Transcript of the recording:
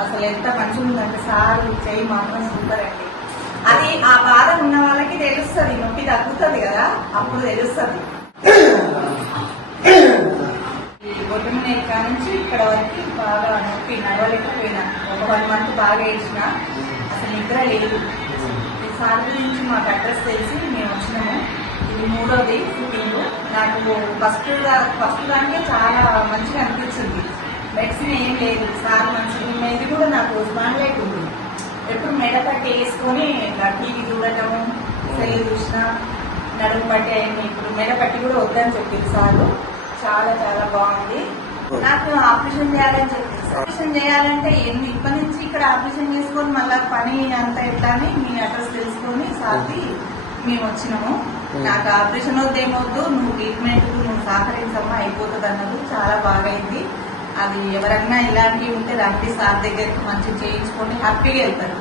అసలు ఎంత మంచిగా ఉందంటే సార్ చేయి మాత్రం సూపర్ అండి. అది ఆ బాధ ఉన్న వాళ్ళకి తెలుస్తుంది, నొప్పి తగ్గుతుంది కదా, అప్పుడు తెలుస్తుంది. ఈ బొట్టమిన ఇక్కడ నుంచి ఇక్కడ వరకు బాగా నొప్పి, నడవలేకపోయినా. ఒక 1 month బాగా ఏడ్చిన, అసలు నిద్ర లేదు. ఈ సార్ గురించి మాకు అడ్రస్ తెలిసి మేము వచ్చినాము. ఇది 3వది షూటింగ్. నాకు ఫస్ట్ దానికే చాలా మంచిగా అనిపించింది. మెడిసిన్ ఏం లేదు, సార్ మంచిగా ఉన్నది కూడా. నాకు స్పాండ్లైట్ ఉంది, ఎప్పుడు మెడ పట్టి వేసుకొని టీవీ చూడటము, సెల్ చూసినా నడుము పట్టి అయింది. ఇప్పుడు మెడ పట్టి కూడా వద్దని చెప్పింది సార్. చాలా చాలా బాగుంది. నాకు ఆపరేషన్ చేయాలని చెప్పింది. ఆపరేషన్ చేయాలంటే ఇప్పటి నుంచి ఇక్కడ ఆపరేషన్ చేసుకొని మళ్ళీ పని అంతా ఎట్లా అని మీ అడ్రస్ తెలుసుకొని సార్కి మేము వచ్చినాము. నాకు ఆపరేషన్ వద్దేమొద్దు, నువ్వు ట్రీట్మెంట్ నువ్వు సహకరించమ్మా, అయిపోతుంది అన్నది. చాలా బాగా అయింది. అది ఎవరన్నా ఇలాంటివి ఉంటే రండి సార్ దగ్గరికి, మంచిగా చేయించుకొని హ్యాపీగా వెళ్తారు.